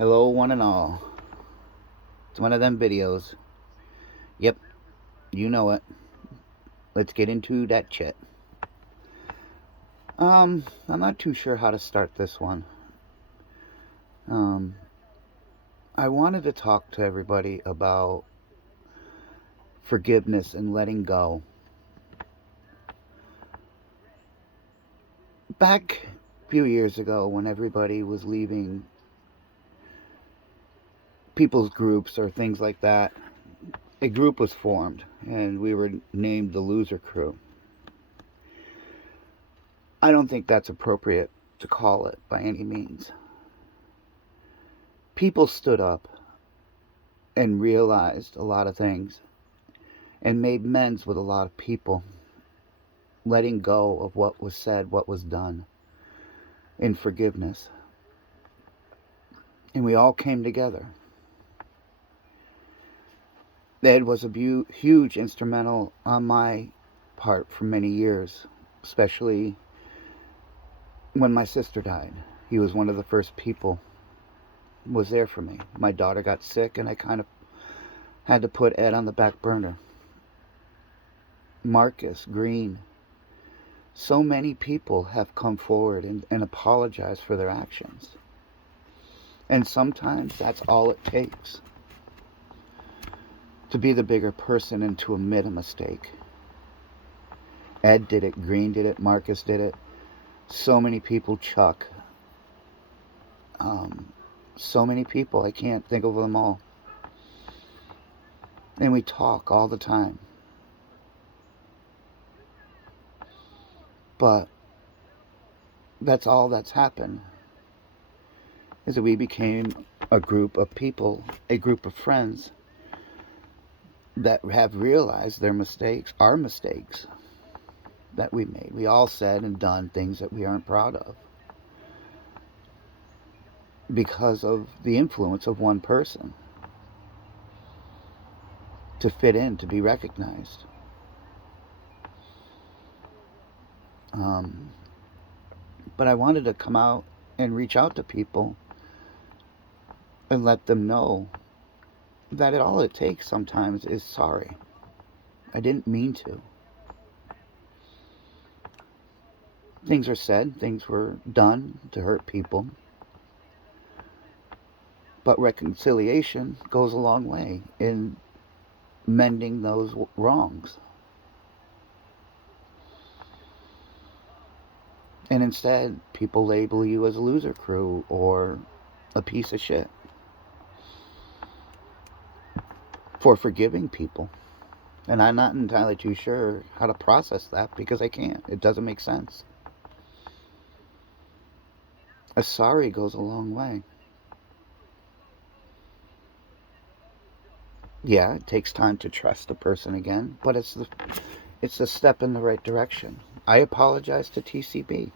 Hello, one and all. It's one of them videos. Yep, you know it. Let's get into that chit. I'm not too sure how to start this one. Um, I wanted to talk to everybody about forgiveness and letting go. Back a few years ago, when everybody was leaving people's groups or things like that, a group was formed, and we were named the Loser Crew. I don't think that's appropriate to call it by any means. People stood up and realized a lot of things and made amends with a lot of people, letting go of what was said, what was done, in forgiveness. And we all came together. Ed was a huge instrumental on my part for many years, especially when my sister died. He was one of the first people was there for me. My daughter got sick and I kind of had to put Ed on the back burner. Marcus Green. So many people have come forward and apologized for their actions. And sometimes that's all it takes to be the bigger person and to admit a mistake. Ed did it, Green did it, Marcus did it. So many people, Chuck. So many people, I can't think of them all. And we talk all the time. But that's all that's happened, is that we became a group of people, a group of friends that have realized their mistakes, our mistakes that we made. We all said and done things that we aren't proud of because of the influence of one person to fit in, to be recognized. But I wanted to come out and reach out to people and let them know that all it takes sometimes is sorry. I didn't mean to. Things are said, things were done to hurt people. But reconciliation goes a long way in mending those wrongs. And instead, people label you as a loser crew or a piece of shit for forgiving people. And I'm not entirely too sure how to process that because I can't. It doesn't make sense. A sorry goes a long way. Yeah, it takes time to trust a person again, but it's a step in the right direction. I apologized to TCB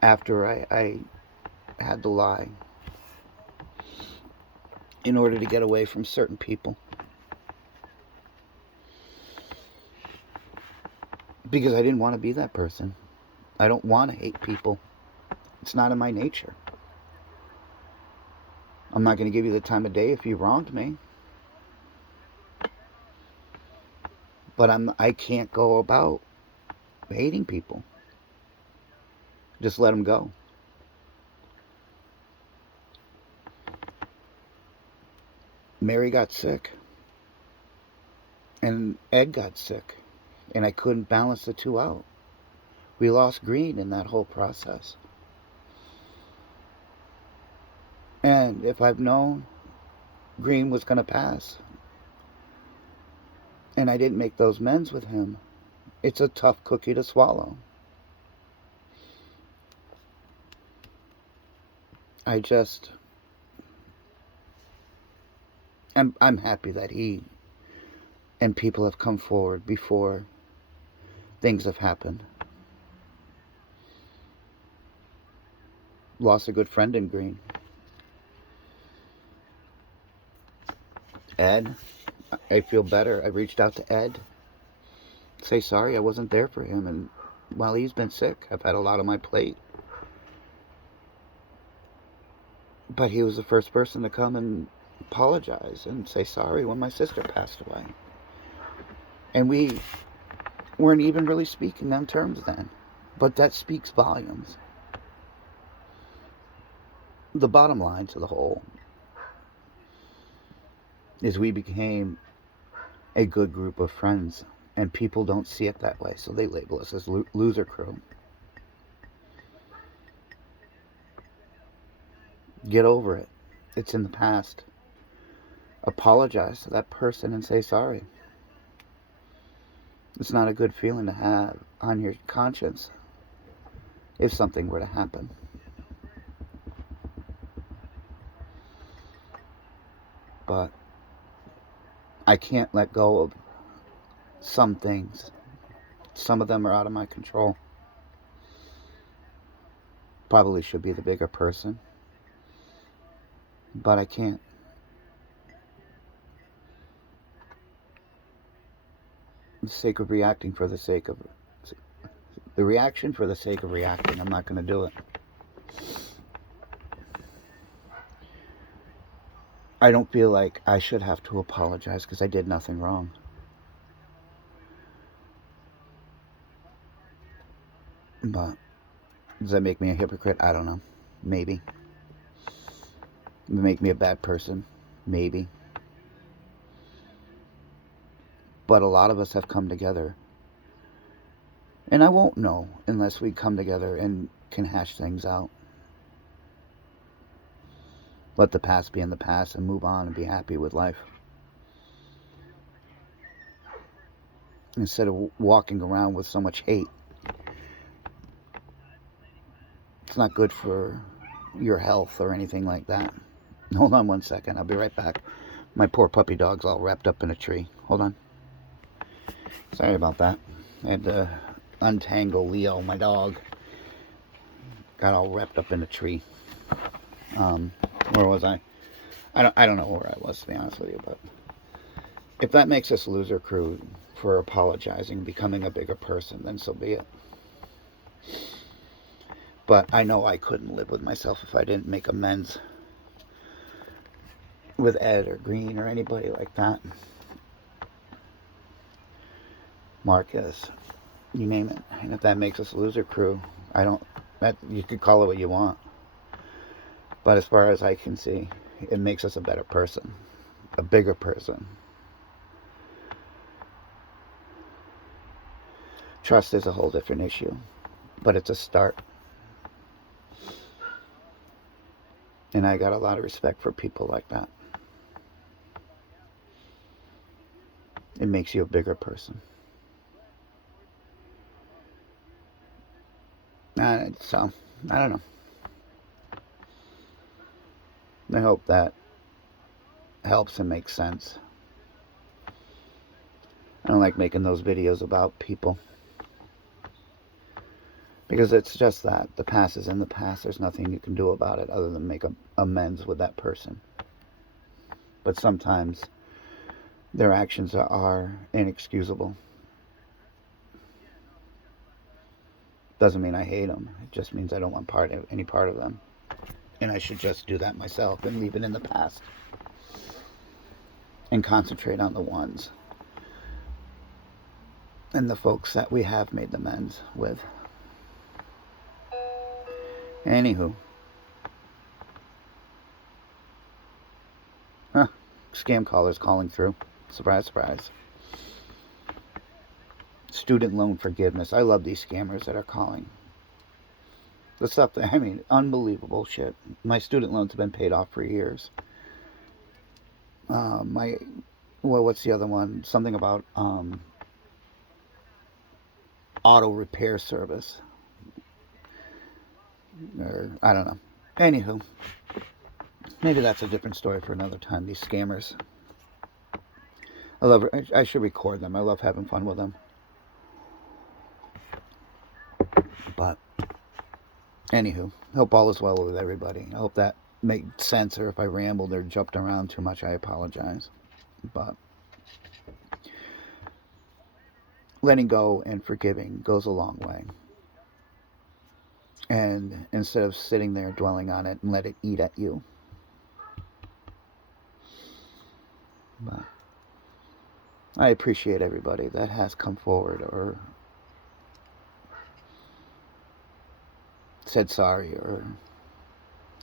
after I had to lie in order to get away from certain people. Because I didn't want to be that person. I don't want to hate people. It's not in my nature. I'm not going to give you the time of day if you wronged me. But I can't go about hating people. Just let them go. Mary got sick. And Ed got sick. And I couldn't balance the two out. We lost Green in that whole process. And if I've known Green was going to pass and I didn't make those amends with him, it's a tough cookie to swallow. I just, I'm happy that he and people have come forward before things have happened. Lost a good friend in Green. Ed, I feel better. I reached out to Ed. Say sorry I wasn't there for him. And while he's been sick, I've had a lot on my plate. But he was the first person to come and apologize and say sorry when my sister passed away. And we weren't even really speaking on terms then. But that speaks volumes. The bottom line to the whole is we became a good group of friends, and people don't see it that way, so they label us as loser crew. Get over it. It's in the past. Apologize to that person and say sorry. It's not a good feeling to have on your conscience if something were to happen. But I can't let go of some things. Some of them are out of my control. Probably should be the bigger person, but I can't. The sake of reacting for the sake of the reaction for the sake of reacting, I'm not going to do it. I don't feel like I should have to apologize because I did nothing wrong. But does that make me a hypocrite? I don't know. Maybe. Does it make me a bad person? Maybe. But a lot of us have come together. And I won't know unless we come together and can hash things out. Let the past be in the past and move on and be happy with life. Instead of walking around with so much hate. It's not good for your health or anything like that. Hold on one second. I'll be right back. My poor puppy dog's all wrapped up in a tree. Hold on. Sorry about that. I had to untangle Leo, my dog. Got all wrapped up in a tree. Where was I? I don't know where I was, to be honest with you, but if that makes us loser crew for apologizing, becoming a bigger person, then so be it. But I know I couldn't live with myself if I didn't make amends with Ed or Green or anybody like that. Marcus, you name it. And if that makes us a loser crew, you could call it what you want. But as far as I can see, it makes us a better person, a bigger person. Trust is a whole different issue, but it's a start. And I got a lot of respect for people like that. It makes you a bigger person. So, I don't know. I hope that helps and makes sense. I don't like making those videos about people. Because it's just that. The past is in the past. There's nothing you can do about it other than make amends with that person. But sometimes their actions are inexcusable. Doesn't mean I hate them. It just means I don't want any part of them. And I should just do that myself and leave it in the past. And concentrate on the ones. And the folks that we have made the amends with. Anywho. Scam callers calling through. Surprise, surprise. Student loan forgiveness. I love these scammers that are calling. The stuff that, unbelievable shit. My student loans have been paid off for years. What's the other one? Something about auto repair service. Or, I don't know. Anywho. Maybe that's a different story for another time. These scammers. I should record them. I love having fun with them. But anywho, hope all is well with everybody. I hope that made sense, or if I rambled or jumped around too much, I apologize. But letting go and forgiving goes a long way. And instead of sitting there dwelling on it and let it eat at you, But I appreciate everybody that has come forward or said sorry,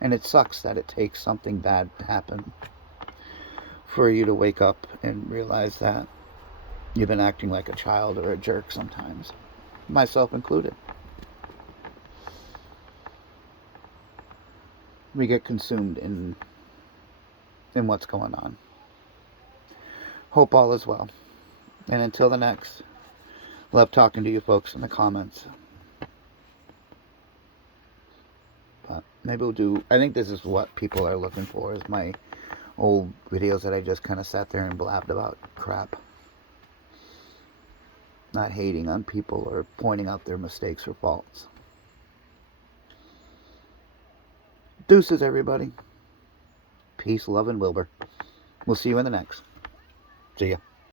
and it sucks that it takes something bad to happen for you to wake up and realize that you've been acting like a child or a jerk sometimes, myself included. We get consumed in what's going on. Hope all is well. And until the next, love talking to you folks in the comments. But maybe we'll do, I think this is what people are looking for, is my old videos that I just kind of sat there and blabbed about crap. Not hating on people or pointing out their mistakes or faults. Deuces, everybody. Peace, love, and Wilbur. We'll see you in the next. See ya.